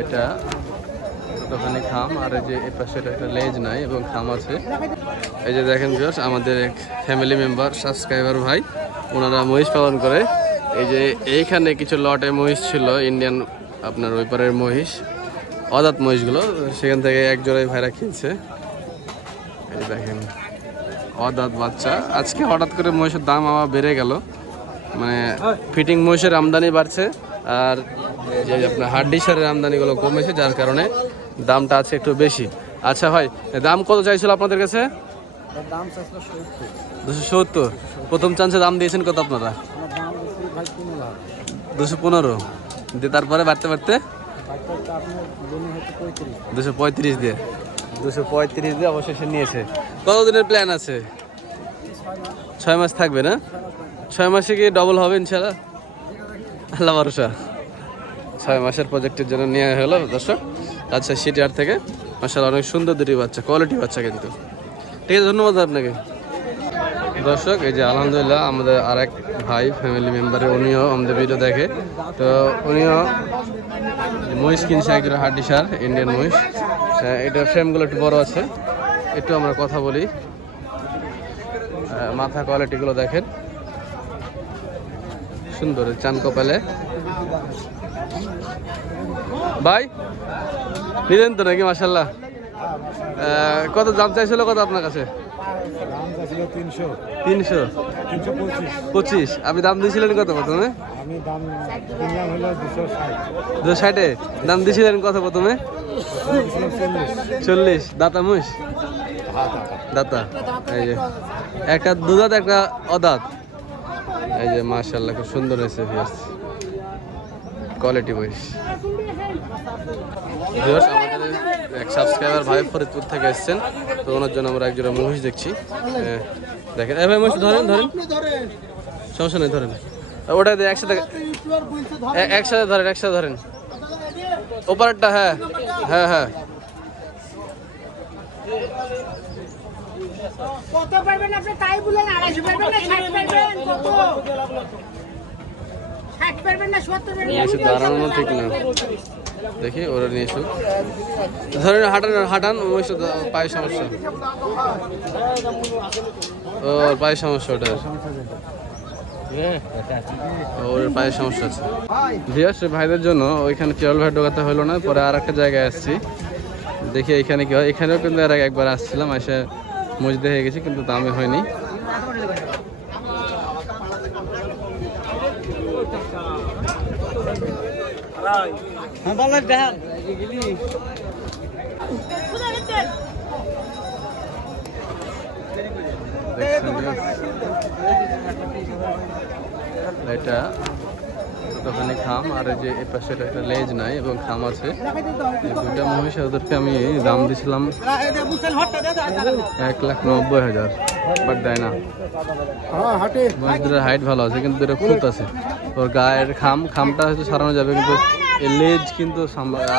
এটা ছোটখানি খাম, আর এই যে এই পাশে একটা লেজ নাই এবং খাম আছে। এই যে দেখেন ভিউয়ার্স, আমাদের এক ফ্যামিলি মেম্বার সাবস্ক্রাইবার ভাই, ওনারা মহিষ পালন করে। এই যে এইখানে কিছু লটে মহিষ ছিল, ইন্ডিয়ান আপনার ওই পারের মহিষ, অদাত মহিষগুলো, সেখান থেকে এক জোড়াই ভাইরা কিনছে। এই দেখেন অদাত বাচ্চা। আজকে হঠাৎ করে মহিষের দাম আবার বেড়ে গেল, মানে ফিটিং মহিষের আমদানি বাড়ছে আর যে আপনার হাড্ডি সারের আমদানিগুলো কমেছে, যার কারণে দামটা আছে একটু বেশি। আচ্ছা ভাই, দাম কত চাইছিল আপনাদের কাছে? 270। প্রথম চান্সে দাম দিয়েছেন কত আপনারা? 215 দিয়ে তারপরে বাড়তে বাড়তে 235 দিয়ে 235 দিয়ে অবশেষে নিয়েছে। কতদিনের প্ল্যান আছে? 6 মাস থাকবে না? 6 মাসে কি ডবল হবে ইনশাল্লাহ? আল্লাহ ভরসা। 6 মাসের প্রজেক্টের জন্য নিয়ে হলো দর্শক, আচ্ছা সিটিআর থেকে। মাশাআল্লাহ অনেক সুন্দর দুটি বাচ্চা, কোয়ালিটি বাচ্চা কিন্তু। ঠিক আছে, ধন্যবাদ আপনাকে। দর্শক এই যে আলহামদুলিল্লাহ আমাদের আরেক ভাই ফ্যামিলি মেম্বারে, উনিও আমাদের ভিডিও দেখে, তো উনিও মহিষ কিনছে, একজন হাড্ডি সার ইন্ডিয়ান মহিষ। এটার ফ্রেমগুলো একটু বড় আছে, একটু আমরা কথা বলি। মাথা কোয়ালিটিগুলো দেখেন, সুন্দর চান কপালে। ভাই নিলেন তো নাকি? মাশাআল্লাহ। কত দাম চাইছিল কত আপনার কাছে? 325। আপনি দাম দিয়েছিলেন কত প্রথমে? আমি দাম দিলাম হলো 260। দাম দিয়েছিলেন কত প্রথমে? 40। দাতা মুষ? দাতা। এই যে একটা দুধাত একটা অদাত। এই যে মাশাআল্লাহ খুব সুন্দর হয়েছে, কোয়ালিটি মহিষ। আমাদের এক সাবস্ক্রাইবার ভাই ফরিদপুর থেকে এসেছেন, তো ওনার জন্য আমরা একজোড়া মহিষ দেখছি। দেখেন ভাই, মহিষ ধরেন ধরেন, সমস্যা নেই, ধরেন। ওটা একসাথে একসাথে ধরেন, একসাথে ধরেন ওপারটা। হ্যাঁ হ্যাঁ হ্যাঁ। কত পারবেন আপনি তাই বলেন? 250 পারবেন না 60 পারবেন? কত 60 পারবেন না 70 পারবেন? এসে দাঁড়ানো ঠিক না, দেখি ওরা নিয়ে এসো। ধরেন হাঁটান হাঁটান, ওই পায়ে সমস্যা, ওর পায়ে সমস্যা, ওটা ওর পায়ে সমস্যা আছে। ভিউয়ার্স ভাইদের জন্য ওইখানে চিরল ভাই ঢোকাতে হলো না, পরে আর একটা জায়গায় আসছি, দেখি এখানে কি হয়। এখানেও কিন্তু এর আগে একবার আসছিলাম, এসে মসজিদে হয়ে গেছি, কিন্তু দামে হয়নি। এটা ছোটখানি খাম, আর এই যে এই পাশে একটা লেজ নাই এবং খাম আছে। এই দুইটা মহিষ, ওদেরকে আমি দাম দিয়েছিলাম 1,90,000, বাট দেয় না। মহিষদের হাইট ভালো আছে, কিন্তু দুটো খুঁত আছে। ওর গায়ের খামটা হয়তো সারানো যাবে, কিন্তু এই লেজ কিন্তু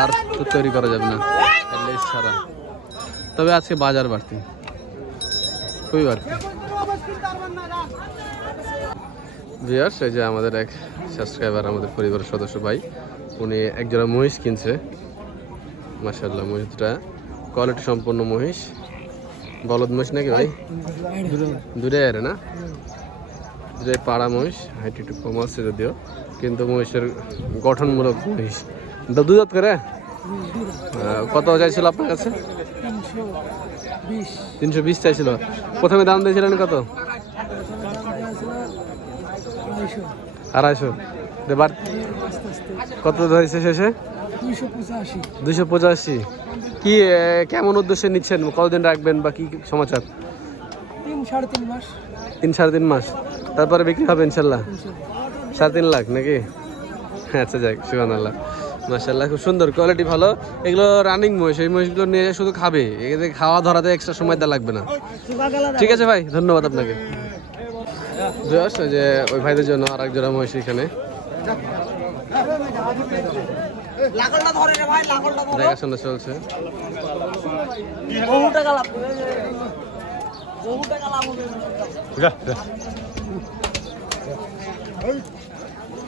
আর তৈরি করা যাবে না, লেজ ছাড়া। তবে আজকে বাজার বাড়তি, খুবই বাড়তি। ভিউয়ার্স এই যে আমাদের এক সাবস্ক্রাইবার, আমাদের পরিবারের সদস্য ভাই, উনি একজোড়া মহিষ কিনছে। মাশাআল্লাহ, মহিষটা কোয়ালিটি সম্পন্ন মহিষ। বলদ মহিষ নাকি ভাই? দূরে আরে না, দূরে পাড়া মহিষ, হাইট একটু কম আছে যদিও, কিন্তু মহিষের গঠনমূলক মহিষ। দুধ করে কত চাইছিল আপনার কাছে? 320 চাইছিল। প্রথমে দাম দিয়েছিলেন কত? 250। এবার কত ধরেছে শেষে? 285। কি কেমন উদ্দেশ্যে নিচ্ছেন? কতদিন রাখবেন বা কি সমাচার? 3-3.5 মাস। 3-3.5 মাস, তারপরে বিক্রি হবে ইনশাল্লাহ? 3.5 লাখ নাকি? আচ্ছা যাক, সুবহানাল্লাহ। মাশাআল্লাহ, খুব সুন্দর, কোয়ালিটি ভালো। এগুলো রানিং মহিষ, এই মহিষগুলো নিয়ে শুধু খাবে, এদের খাওয়া ধরাতে এক্সট্রা সময় দেওয়া লাগবে না। ঠিক আছে ভাই, ধন্যবাদ আপনাকে। যে ওই ভাইদের জন্য আর এক জোড়া মহিষ এখানে দেখাশোনা চলছে।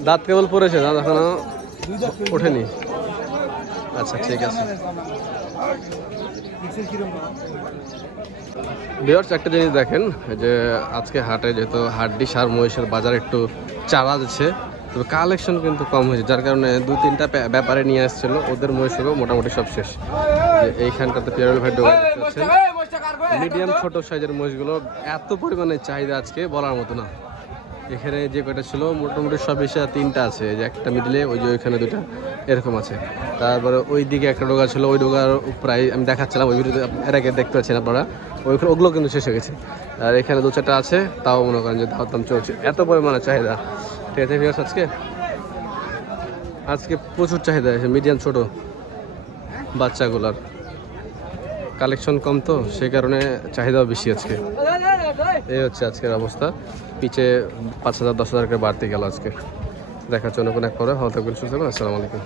দাঁত কেবল পড়েছে, দাঁত এখনো ওঠেনি। আচ্ছা ঠিক আছে। ভিউয়ার্স একটা জিনিস দেখেন যে আজকে হাটে যেহেতু হাড্ডি সার মহিষের বাজার একটু চালা যাচ্ছে, তবে কালেকশন কিন্তু কম হয়েছে, যার কারণে 2-3টা ব্যাপারে নিয়ে আসছিল, ওদের মহিষও মোটামুটি সব শেষ। যে এইখানটাতে পেরোল ভাই ডোবা মিডিয়াম ছোট সাইজের মহিষগুলো এত পরিমাণে চাহিদা আজকে বলার মতো না। এখানে যে কয়টা ছিল মোটামুটি সব এসে 3টা আছে, যে একটা মিডলে, ওই যে ওইখানে 2টা এরকম আছে। তারপরে ওই দিকে একটা ডোগা ছিল, ওই ডোগার প্রায় আমি দেখাচ্ছিলাম ওই ভিডিওতে, এর আগে দেখতে পাচ্ছেন আপনারা, ওগুলো কিন্তু শেষ হয়ে গেছে। আর এখানে 2-4টা আছে, তাও মনে করেন যে দাম চলছে, এত পরিমাণে চাহিদা। ঠিক আছে ভিউয়ার্স, আজকে প্রচুর চাহিদা আছে মিডিয়াম ছোট বাচ্চাগুলার, কালেকশন কম তো সেই কারণে চাহিদাও বেশি আজকে। এই হচ্ছে আজকের অবস্থা, পিছে 5,000-10,000 করে বাড়তে গেল আজকে। দেখার জন্য কোনো এক পরে ভালো থাকবেন, সুস্থ থাকবেন, আসসালামু আলাইকুম।